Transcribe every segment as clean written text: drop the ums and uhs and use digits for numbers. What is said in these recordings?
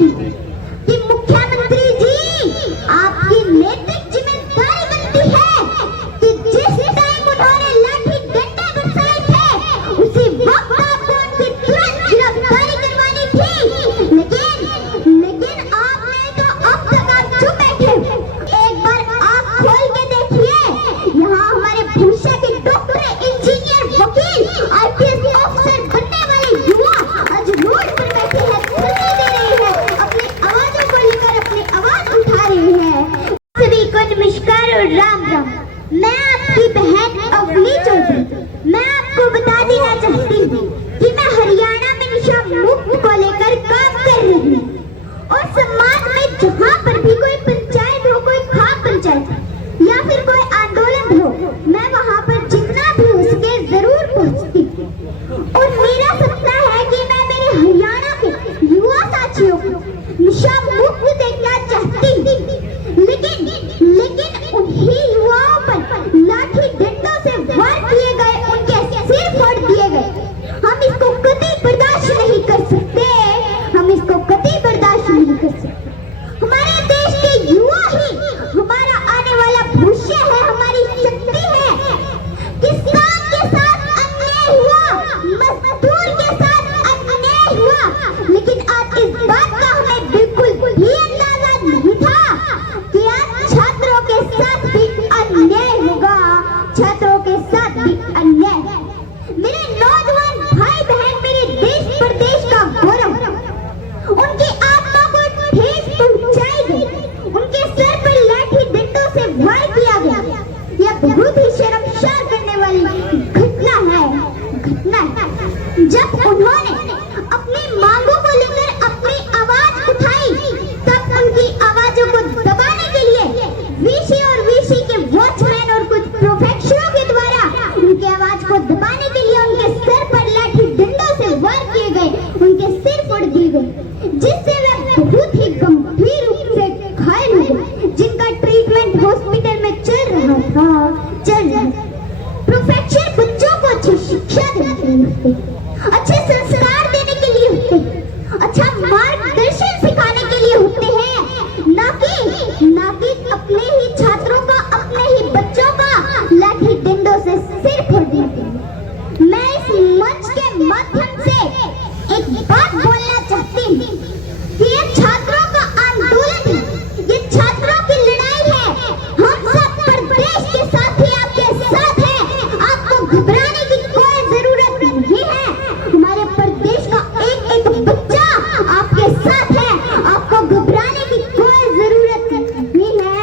चाहती हूँ कि मुख्यमंत्री जी आपकी नैतिक जिम्मेदारी बनती है कि जिस टाइम उन्होंने लाठी डंडे बरसाए थे उसी वक्त आपको उनकी तुरंत गिरफ्तारी करवानी थी। लेकिन आपने तो अब तक आप चुप बैठे। एक बार आँख खोल के देखिए, यहाँ हमारे भविष्य के डॉक्टर, इंजीनियर, वकील, आईपीएस ऑफिसर बनने वाले युवा आज रोड पर बैठे हैं, धरने दे रहे हैं, अपनी आवाजों को लेकर अपनी आवाज उठा रहे हैं। सभी को नमस्कार और राम राम। मैं आपकी बहन अवनी चौधरी। मैं आपको बता देना चाहती हूँ कि मैं हरियाणा में नशा मुक्त को लेकर काम कर रही हूँ और समाज में जहाँ पर भी कोई पंचायत हो, कोई खाप पंचायत या फिर कोई आंदोलन हो, मैं वहाँ पर जितना भी हो सके जरूर पहुँचती हूँ। और मेरा सपना है कि मैं मेरे हरियाणा के युवा साथियों को नशा मुक्त देखना चाहती हूँ। लेकिन उन्हीं युवाओं पर लाठी डंडों से वार किए गए, उनके सिर फोड़ दिए गए। हम इसको कभी बर्दाश्त नहीं कर सकते। हम इसको कभी बर्दाश्त नहीं कर सकते। हमारे देश के युवा ही हमारा आने वाला भविष्य है, हमारी शक्ति है। किसान के साथ अन्याय हुआ, मजदूर के साथ अन्याय हुआ, लेकिन आज इस बात का हमें बिल्कुल भी अंदाजा नहीं था कि आज छात्रों के साथ भी अन्याय होगा, छात्रों के साथ भी अन्याय। मेरे नौजवान भाई बहन, मेरे देश प्रदेश का गौरव, उनकी आत्मा को ठेस पहुंचाई गई, उनके सर पर लाठी डंडों से वार किया गया। यह बहुत ही शर्मसार करने वाली घटना है। जब उन्होंने अपनी मांगों को लेकर अपनी आवाज उठाई, तब उनकी आवाजों को दबाने के लिए वीसी और वीसी के वॉचमैन और कुछ प्रोफेसरों के द्वारा उनकी आवाज को दबाने के लिए उनके सर पर लाठी डंडों से वार किए गए, उनके सिर फोड़ दिए गए, जिससे वे बहुत ही गंभीर रूप से घायल हो गए, जिनका ट्रीटमेंट हॉस्पिटल में चल रहा था। प्रोफेसर बच्चों को अच्छी शिक्षा देने के लिए होते, अच्छे संस्कार देने के लिए होते, अच्छा मार्गदर्शन सिखाने के लिए होते हैं, ना कि अपने ही छात्रों का, अपने ही बच्चों का लाठी डंडों से सिर फोड़ देते हैं। मैं इस मंच के माध्यम से एक बात बोलना चाहती हूँ कि ये छात्रों का आंदोलन है, ये छात्रों की लड़ाई है। हम सब प्रदेश के साथी आपके साथ हैं, आपको घबराने की कोई जरूरत नहीं है। हमारे प्रदेश का एक एक बच्चा आपके साथ है, आपको घबराने की कोई जरूरत नहीं है।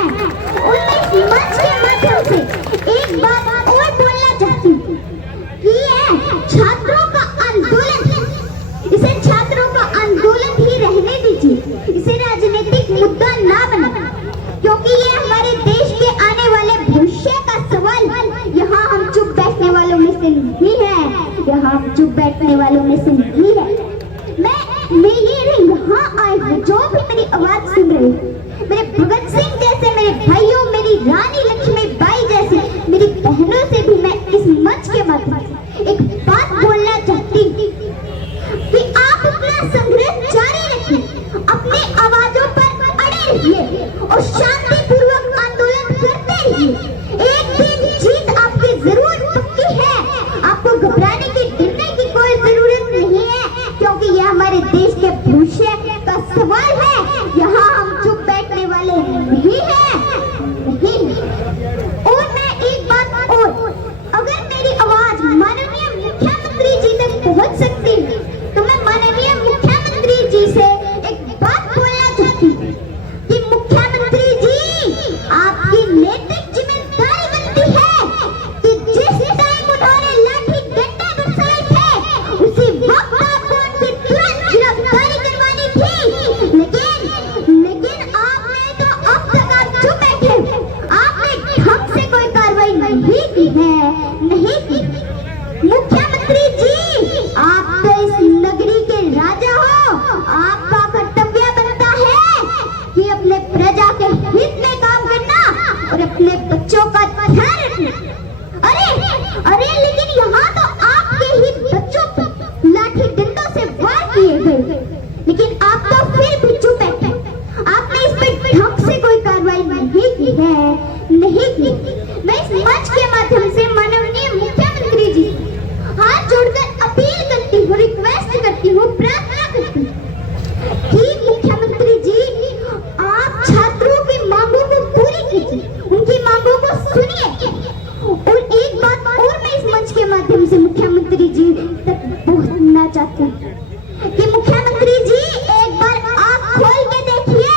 और मैं इस मंच के माध्यम से एक बात और बोलना चाहती हूँ कि ये छात्रों का आंदोलन है, इसे छात्रों का आंदोलन ही रहने दीजिए, इसे राजनीतिक मुद्दा ना बनाएं, क्योंकि ये हमारे देश के आने वाले भविष्य का सवाल यहाँ हम चुप बैठने वालों में से नहीं है, यहाँ हम चुप बैठने वालों में से नहीं है। मैं ये यहाँ है नहीं की। मैं इस मंच के माध्यम से माननीय मुख्यमंत्री जी हाथ जोड़कर अपील करती हूँ, रिक्वेस्ट करती हूँ, प्रार्थना करती हूँ कि मुख्यमंत्री जी आप छात्रों की मांगों को पूरी कीजिए, उनकी मांगों को सुनिए। और एक बात और मैं इस मंच के माध्यम से मुख्यमंत्री जी तक पहुंचना चाहती हूँ कि मुख्यमंत्री जी एक बार आँख खोल के देखिए,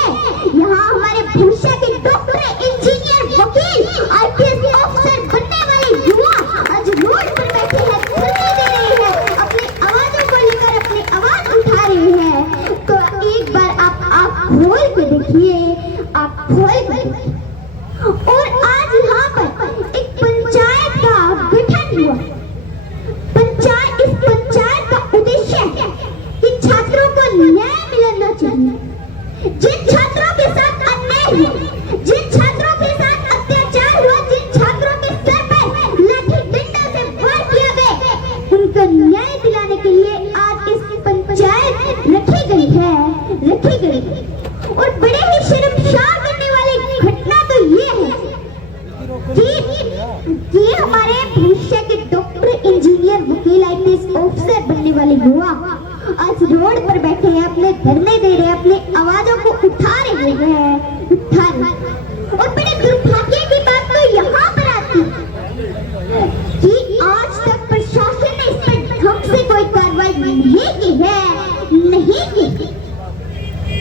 यहाँ हमारे भविष्य के डॉक्टर, इंजीनियर, वकील, आईपीएस ऑफिसर बनने वाले युवा आज रोड पर बैठे हैं, धरने दे रहे हैं, अपनी आवाजों को लेकर अपनी आवाज उठा रहे हैं। तो एक बार आप आँख खोल के देखिए, आँख खोल के देखिए। और आज यहाँ पर एक पंचायत का गठन हुआ। इस पंचायत का उद्देश्य है कि छात्रों को न्याय मिलना चाहिए। जिन छात्रों के साथ अन्याय हुआ, जिन छात्रों के साथ अत्याचार हुआ, जिन छात्रों के सर पर लाठी डंडा से वार किया गया, उनको न्याय दिलाने के लिए आज इस पंचायत रखी गई है। और बड़े ही शर्मसार करने वाली घटना तो ये है कि हमारे भविष्य के डॉक्टर, इंजीनियर, वकील, आईपीएस ऑफिसर बनने वाले युवा आज रोड पर बैठे हैं, अपने धरने दे रहे हैं, अपनी आवाजों को उठा रहे हैं। और बड़े दुर्भाग्य की बात तो यहाँ पर आती है कि आज तक प्रशासन ने इस पर हमसे कोई कार्रवाई नहीं की है, नहीं की।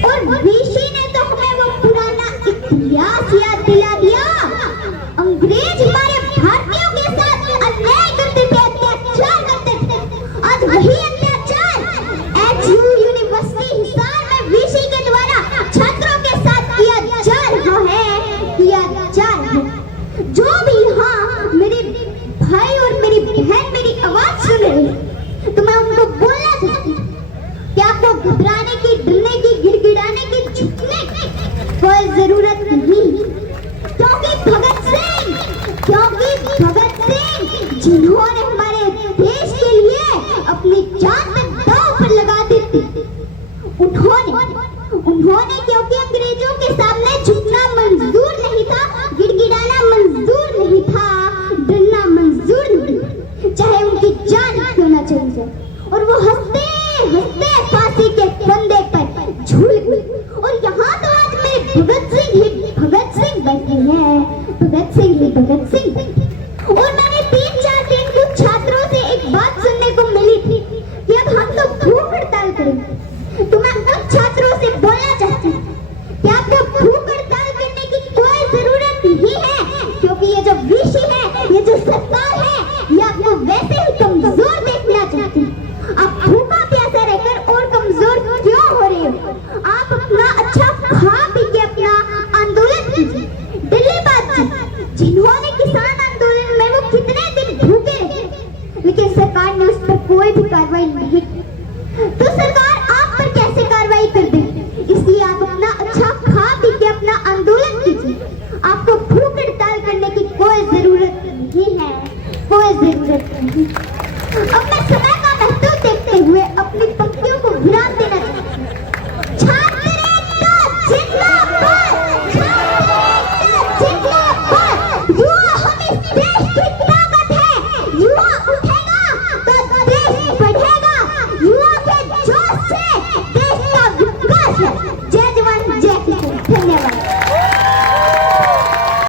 और वीसी ने तो हमें वो पुराना इतिहास याद दिला दिया। अंग्रेज हमारे भारतीयों के साथ अन्याय करते थे, अत्याचार करते थे। आज वही अत्याचार एचयू यूनिवर्सिटी हिसार में वीसी के द्वारा छात्रों के साथ किया जा रहा है। जो भी यहाँ मेरे भाई और मेरी बहन मेरी आवाज सुन रही है, तो मैं उनको बोलना चाहती हूँ कि आपको घबराने की, डरने की, गिड़गिड़ाने की, झुकने की कोई जरूरत नहीं। क्योंकि भगत सिंह जिन्होंने हमारे देश के लिए अपनी जान तक दांव पर लगा दी थी, उन्होंने क्योंकि अंग्रेजों के सामने झुकना मंजूर नहीं था, गिड़गिड़ाना मंजूर नहीं था, डरना मंजूर नहीं, चाहे उनकी जान क्यों ना चली जाए। और वो हंसते हंसते फांसी के फंदे पर झूल गए। और यहाँ तो आज मेरे भगत सिंह बैठे हैं, भगत सिंह